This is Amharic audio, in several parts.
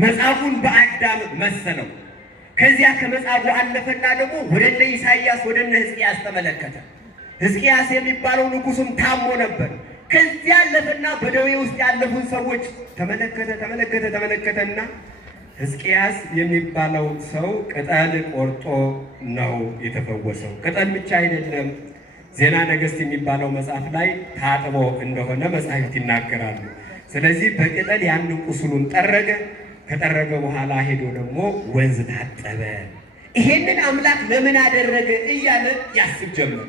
መጻጉዕን በአዳም መሰለው። ከዚያ ከመጻጉዕ አለፈና ደግሞ ወደ እነ ኢሳይያስ ወደ እነ ሕዝቅያስ ተመለከተ። ሕዝቅያስ የሚባለው ንጉሱም ታሞ ነበር። ከዚያ አለፈና በደዌ ውስጥ ያለፉን ሰዎች ተመለከተና ሕዝቅያስ የሚባለው ሰው ቅጠል ቆርጦ ነው የተፈወሰው። ቅጠል ብቻ አይደለም፣ ዜና ነገሥት የሚባለው መጽሐፍ ላይ ታጥቦ እንደሆነ መጻሕፍት ይናገራሉ። ስለዚህ በቅጠል ያንን ቁስሉን ጠረገ። ከጠረገ በኋላ ሄዶ ደግሞ ወንዝ ታጠበ። ይሄንን አምላክ ለምን አደረገ እያለ ያስብ ጀመረ።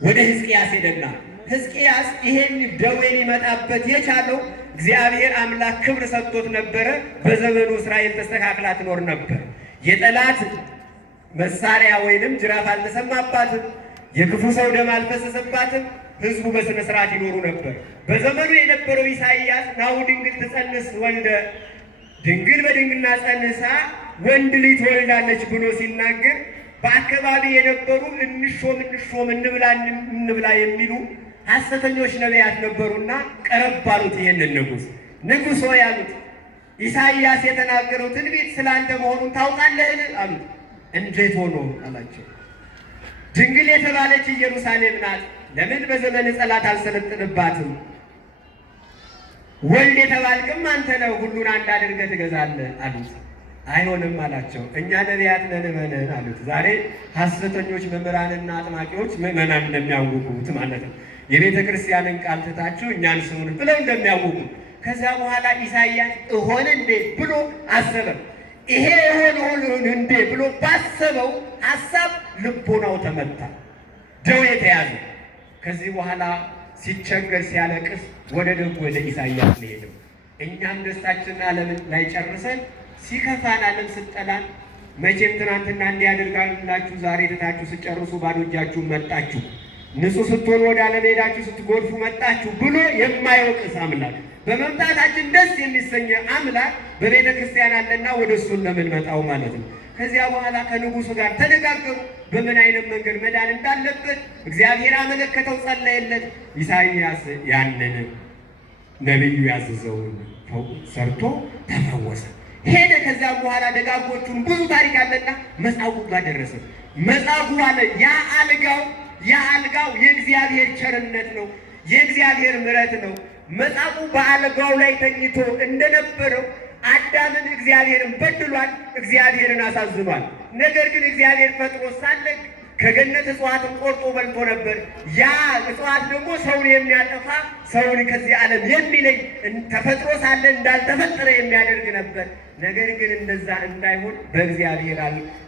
ወደ ሕዝቅያስ ሄደና ሕዝቅያስ ይሄን ደዌ ሊመጣበት የቻለው እግዚአብሔር አምላክ ክብር ሰጥቶት ነበረ። በዘመኑ እስራኤል ተስተካክላ ትኖር ነበር። የጠላት መሳሪያ ወይንም ጅራፍ አልተሰማባትም። የክፉ ሰው ደም አልፈሰሰባትም። ሕዝቡ በስነ ስርዓት ይኖሩ ነበር። በዘመኑ የነበረው ኢሳይያስ ናሁ ድንግል ትጸንስ ወልደ ድንግል በድንግልና ጸንሳ ወንድ ልጅ ትወልዳለች ብሎ ሲናገር በአካባቢ የነበሩ እንሾም እንብላ የሚሉ ሐሰተኞች ነቢያት ነበሩና ቀረብ አሉት። ይሄንን ንጉሥ ሆይ አሉት፣ ኢሳይያስ የተናገረው ትንቢት ስላንተ መሆኑን ታውቃለህን አሉት። እንዴት ሆኖ አላቸው። ድንግል የተባለች ኢየሩሳሌም ናት። ለምን በዘመን ጠላት አልሰለጥንባትም? ወልድ የተባልክም አንተ ነው፣ ሁሉን አንድ አድርገህ ትገዛለህ አሉት። አይሆንም አላቸው። እኛ ነቢያት ነን አሉት። ዛሬ ሐሰተኞች መምህራንና አጥማቂዎች ምዕመናን እንደሚያውቁት ማለት ነው። የቤተ ክርስቲያንን ቃል ትታችሁ እኛን ስሙን ብለው እንደሚያውቁ። ከዚያ በኋላ ኢሳይያስ እሆን እንዴ ብሎ አሰበ። ይሄ የሆነ እንዴ ብሎ ባሰበው ሐሳብ ልቦናው ተመታ፣ ደዌ ተያዘ። ከዚህ በኋላ ሲቸገር ሲያለቅስ ወደ ኢሳይያስ ነው ሄደው። እኛም ደስታችንን ዓለም ላይ ጨርሰን ሲከፋን ዓለም ስጠላን መቼም ትናንትና እንዲያደርጋላችሁ ዛሬ ትታችሁ ስጨርሱ ባዶ እጃችሁን መጣችሁ፣ ንጹሕ ስትሆኑ ወደ ዓለም ሄዳችሁ ስትጎድፉ መጣችሁ ብሎ የማይወቅስ አምላክ፣ በመምጣታችን ደስ የሚሰኝ አምላክ በቤተ ክርስቲያን አለና ወደ እሱን ለምንመጣው ማለት ነው። ከዚያ በኋላ ከንጉሱ ጋር ተነጋገሩ፣ በምን አይነት መንገድ መዳን እንዳለበት እግዚአብሔር አመለከተው፣ ጸለየለት። ኢሳይያስ ያንን ነቢዩ ያዘዘውን ሰርቶ ተፈወሰ፣ ሄደ። ከዚያ በኋላ ደጋጎቹን ብዙ ታሪክ አለና መጻጉዕ ጋር ደረሰ። መጻጉዕ አለ ያ አልጋው የእግዚአብሔር ቸርነት ነው፣ የእግዚአብሔር ምሕረት ነው። መጻጉዕ በአልጋው ላይ ተኝቶ እንደነበረው አዳምን እግዚአብሔርን በድሏል፣ እግዚአብሔርን አሳዝኗል። ነገር ግን እግዚአብሔር ፈጥሮ ሳለ ከገነት እጽዋትን ቆርጦ በልቶ ነበር። ያ እጽዋት ደግሞ ሰውን የሚያጠፋ ሰውን ከዚህ ዓለም የሚለይ ተፈጥሮ ሳለ እንዳልተፈጠረ የሚያደርግ ነበር። ነገር ግን እንደዛ እንዳይሆን በእግዚአብሔር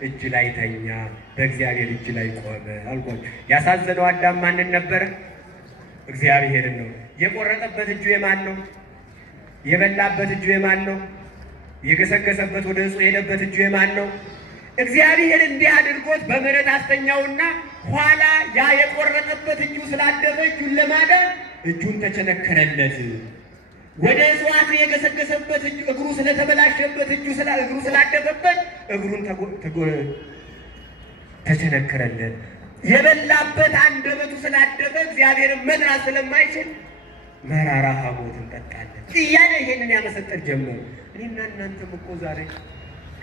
እጅ ላይ ተኛ፣ በእግዚአብሔር እጅ ላይ ቆመ አልኳቸው። ያሳዘነው አዳም ማንን ነበረ? እግዚአብሔርን ነው። የቆረጠበት እጁ የማን ነው? የበላበት እጁ የማን ነው? የገሰገሰበት ወደ እጹ የሄደበት እጁ የማን ነው? እግዚአብሔር እንዲህ አድርጎት በምሕረት አስተኛውና ኋላ ያ የቆረጠበት እጁ ስላደረ እጁን ለማዳን እጁን ተቸነከረለት። ወደ እጽዋቱ የገሰገሰበት እጁ እግሩ ስለተበላሸበት እግሩ ስላደፈበት እግሩን ተቸነከረለት። የበላበት አንደበቱ ስላደፈ እግዚአብሔርን መጥራት ስለማይችል መራራ ሐሞትን ጠጣለን እያለ ይሄንን ያመሰጠር ጀመሩ። እኔና እናንተም እኮ ዛሬ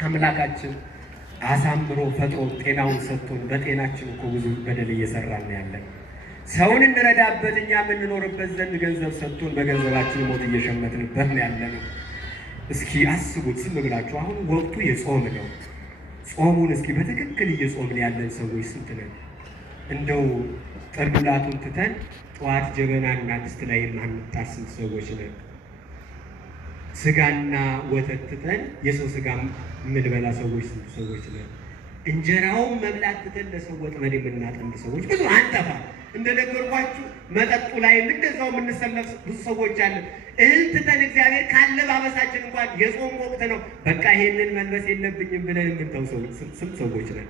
አምላካችን አሳምሮ ፈጥሮ ጤናውን ሰጥቶን በጤናችን እኮ ብዙ በደል እየሰራን ያለን። ሰውን እንረዳበት እኛ የምንኖርበት ዘንድ ገንዘብ ሰጥቶን በገንዘባችን ሞት እየሸመትንበት ነው ያለነው። እስኪ አስቡት ዝም ብላችሁ። አሁን ወቅቱ የጾም ነው። ጾሙን እስኪ በትክክል እየጾምን ያለን ሰዎች ስንት ነን? እንደው ጠርዱላቱን ትተን ጠዋት ጀበናና ድስት ላይ የማንታስብ ሰዎች ነን። ስጋና ወተት ትተን የሰው ስጋ የምንበላ ሰዎች ስንት ሰዎች ነን? እንጀራውን መብላት ትተን ለሰው ወጥመድ የምናጠምድ ሰዎች ብዙ አንጠፋ። እንደነገርኳችሁ መጠጡ ላይ እንደዛው የምንሰለፍ ብዙ ሰዎች አለን። እህል ትተን እግዚአብሔር ካለባበሳችን እንኳን የጾም ወቅት ነው በቃ ይሄንን መልበስ የለብኝም ብለን የምንተው ስንት ሰዎች ነን?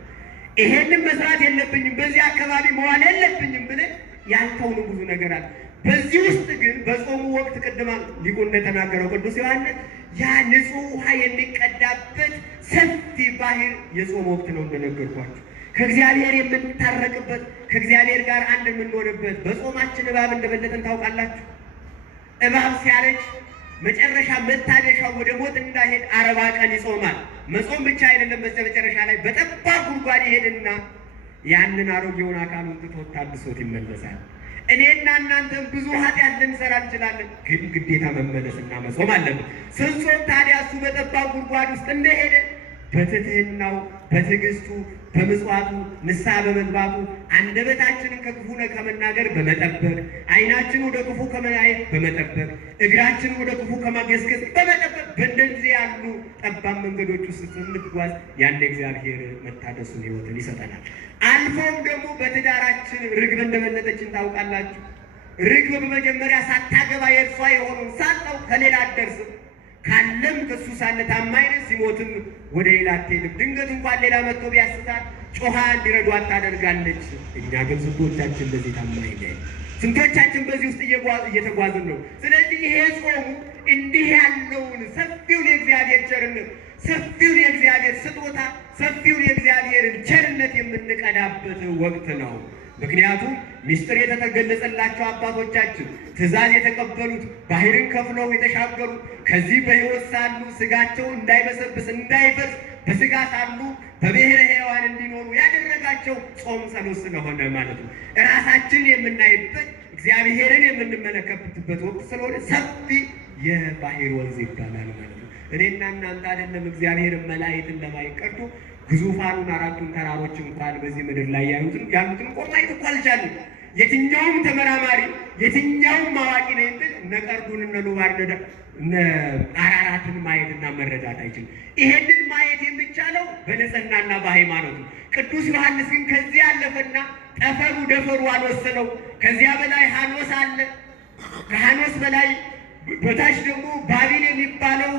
ይሄንን መስራት የለብኝም በዚህ አካባቢ መዋል የለብኝም ብለን ያልተውኑ ብዙ ነገር አለ። በዚህ ውስጥ ግን በጾሙ ወቅት ቅድማ ሊቁ እንደተናገረው ቅዱስ ዮሐንስ ያ ንጹህ ውሃ የሚቀዳበት ሰፊ ባህር የጾም ወቅት ነው። እንደነገርኳችሁ ከእግዚአብሔር የምንታረቅበት ከእግዚአብሔር ጋር አንድ የምንሆንበት። በጾማችን እባብ እንደበለጠን ታውቃላችሁ። እባብ ሲያረጅ መጨረሻ መታደሻው ወደ ሞት እንዳይሄድ 40 ቀን ይጾማል። መጾም ብቻ አይደለም፣ መጨረሻ ላይ በጠባብ ጉድጓድ ይሄድና ያንን አሮጌውን አካሉን ትቶት ታድሶት ይመለሳል። እኔና እናንተም ብዙ ኃጢአት ልንሰራ እንችላለን፣ ግን ግዴታ መመለስና መጾም አለብን። ስንጾም ታዲያ እሱ በጠባብ ጉድጓድ ውስጥ እንደሄደ በትህትናው በትዕግስቱ በምጽዋቱ ንስሐ በመግባቱ አንደበታችንን ከክፉ ከመናገር በመጠበቅ ዓይናችን ወደ ክፉ ከማየት በመጠበቅ እግራችን ወደ ክፉ ከማገስገስ በመጠበቅ በእንደዚህ ያሉ ጠባብ መንገዶች ውስጥ ስንጓዝ ያን እግዚአብሔር መታደሱን ሕይወትን ይሰጠናል። አልፎም ደግሞ በትዳራችን ርግብ እንደበለጠችን ታውቃላችሁ። ርግብ በመጀመሪያ ሳታገባ የእርሷ የሆኑን ሳታው ከሌላ አትደርስም። ካለም ከሱ ሳለ ታማኝ ነች፣ ሲሞትም ወደ ሌላ አትሄድም። ድንገት እንኳን ሌላ መጥቶ ቢያስታት ጮኻ እንዲረዷት ታደርጋለች። እኛ ግን ስንቶቻችን በዚህ ታማኝ ነን? ስንቶቻችን በዚህ ውስጥ እየተጓዝን ነው? ስለዚህ ይሄ ጾሙ እንዲህ ያለውን ሰፊውን የእግዚአብሔር ቸርነት፣ ሰፊውን የእግዚአብሔር ስጦታ፣ ሰፊውን የእግዚአብሔርን ቸርነት የምንቀዳበት ወቅት ነው። ምክንያቱም ምስጢር የተገለጸላቸው አባቶቻችን ትእዛዝ የተቀበሉት ባህርን ከፍለው የተሻገሩ ከዚህ በሕይወት ሳሉ ስጋቸው እንዳይበሰብስ እንዳይፈርስ በስጋ ሳሉ በብሔረ ሕያዋን እንዲኖሩ ያደረጋቸው ጾም ጸሎት ስለሆነ ማለት ነው። ራሳችን የምናይበት እግዚአብሔርን የምንመለከትበት ወቅት ስለሆነ ሰፊ የባህር ወንዝ ይባላል ማለት ነው። እኔና እናንተ አይደለም እግዚአብሔርን መላእክትን ለማየት ቀርቶ ግዙፋኑን 4ቱን ተራሮች እንኳን በዚህ ምድር ላይ ያሉትን እንኳን ማየት እኮ አልቻልንም። የትኛውም ተመራማሪ የትኛውም አዋቂ ነኝ ብል እነ ቀርዱን እነ ሉባርደዳ እነ አራራትን ማየትና መረዳት አይችልም። ይሄንን ማየት የሚቻለው በንጽህናና በሃይማኖት ነው። ቅዱስ ዮሐንስ ግን ከዚህ ያለፈና ጠፈሩ ደፈሩ አልወሰነው። ከዚያ በላይ ሐኖስ አለ። ከሐኖስ በላይ በታች ደግሞ ባቢል የሚባለው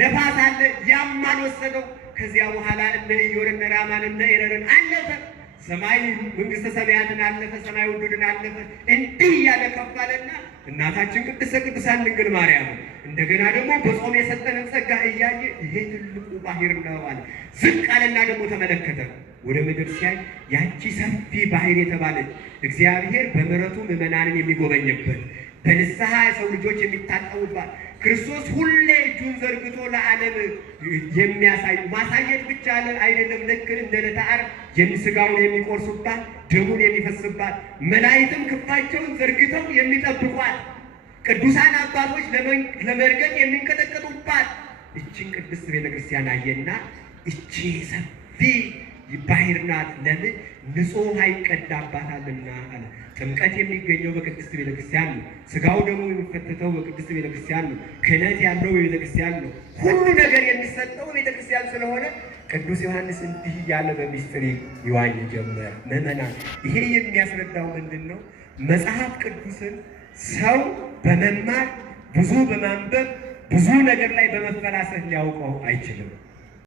ነፋስ አለ። ያም አልወሰደው። ከዚያ በኋላ እነ ኢዮር እነ ራማን እነ ኤረርን አለፈ። ሰማይ መንግስተ ሰማያትን አለፈ። ሰማይ ውዱድን አለፈ። እንዲህ እያለ ከፋለና እናታችን ቅድስተ ቅዱሳን ድንግል ማርያም እንደገና ደግሞ በጾም የሰጠንን ጸጋ እያየ ይሄ ትልቁ ባህር ነው አለ። ዝቅ አለና ደግሞ ተመለከተ። ወደ ምድር ሲያይ ያቺ ሰፊ ባህር የተባለች እግዚአብሔር በምሕረቱ ምዕመናንን የሚጎበኝበት በንስሐ የሰው ልጆች የሚታጠቡባት ክርስቶስ ሁሌ እጁን ዘርግቶ ለዓለም የሚያሳይ ማሳየት ብቻ አይደለም። ልክ እንደ ዕለተ ዓርብ ስጋውን የሚቆርሱባት ደሙን የሚፈስባት መላእክትም ክንፋቸውን ዘርግተው የሚጠብቋት ቅዱሳን አባቶች ለመርገጥ የሚንቀጠቀጡባት እችን ቅድስት ቤተክርስቲያን አየና እቺ ሰፊ ባህር ናት። ለምን ንጹሕ ውሃ ይቀዳባታልና አለ። ጥምቀት የሚገኘው በቅድስት ቤተክርስቲያን ነው። ስጋው ደግሞ የሚፈተተው በቅድስት ቤተክርስቲያን ነው። ክህነት ያለው በቤተክርስቲያን ነው። ሁሉ ነገር የሚሰጠው ቤተክርስቲያን ስለሆነ ቅዱስ ዮሐንስ እንዲህ እያለ በሚስጥር ይዋኝ ጀመረ። ምዕመናን፣ ይሄ የሚያስረዳው ምንድን ነው? መጽሐፍ ቅዱስን ሰው በመማር ብዙ በማንበብ ብዙ ነገር ላይ በመፈላሰፍ ሊያውቀው አይችልም።